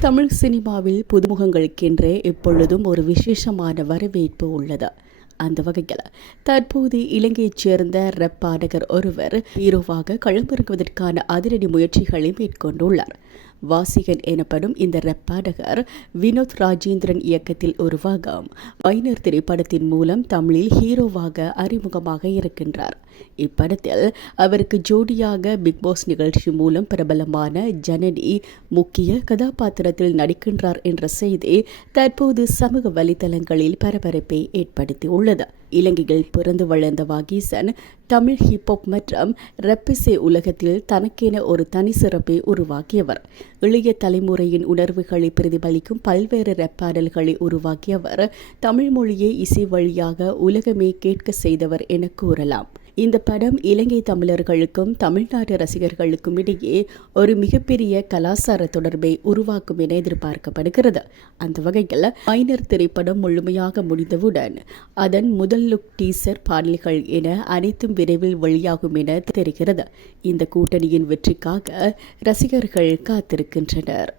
தமிழ் சினிமாவில் புதுமுகங்களுக்கென்றே எப்பொழுதும் ஒரு விசேஷமான வரவேற்பு உள்ளது. அந்த வகையில் தற்போது இலங்கையைச் சேர்ந்த ரப் பாடகர் ஒருவர் ஹீரோவாக களமிறங்குவதற்கான அதிரடி முயற்சிகளை மேற்கொண்டுள்ளார். வாசிகன் எனப்படும் இந்த ரெப்பாடகர் வினோத் ராஜேந்திரன் இயக்கத்தில் உருவாகும். மைனர் திரைப்படத்தின் மூலம் தமிழில் ஹீரோவாக அறிமுகமாக இருக்கின்றார். இப்படத்தில் அவருக்கு ஜோடியாக பிக் பாஸ் நிகழ்ச்சி மூலம் பிரபலமான ஜனனி முக்கிய கதாபாத்திரத்தில் நடிக்கின்றார் என்ற செய்தி தற்போது சமூக வலைதளங்களில் பரபரப்பை ஏற்படுத்தியுள்ளது. இலங்கையில் பிறந்து வளர்ந்த வாகீசன் தமிழ் ஹிப்ஹாப் மற்றும் ரெப்பிசே உலகத்தில் தனக்கென ஒரு தனி சிறப்பை உருவாக்கியவர். இளைய தலைமுறையின் உணர்வுகளை பிரதிபலிக்கும் பல்வேறு ரெப்பாடல்களை உருவாக்கியவர். தமிழ் மொழியை இசை வழியாக உலகமே கேட்க செய்தவர் என கூறலாம். இந்த படம் இலங்கை தமிழர்களுக்கும் தமிழ்நாட்டு ரசிகர்களுக்கும் இடையே ஒரு மிகப்பெரிய கலாச்சார தொடர்பை உருவாக்கும் என எதிர்பார்க்கப்படுகிறது. அந்த வகையில் மைனர் திரைப்படம் முழுமையாக முடிந்தவுடன் அதன் முதல் லுக் டீசர் பாடல்கள் என அனைத்தும் விரைவில் வெளியாகும் என தெரிகிறது. இந்த கூட்டணியின் வெற்றிக்காக ரசிகர்கள் காத்திருக்கின்றனர்.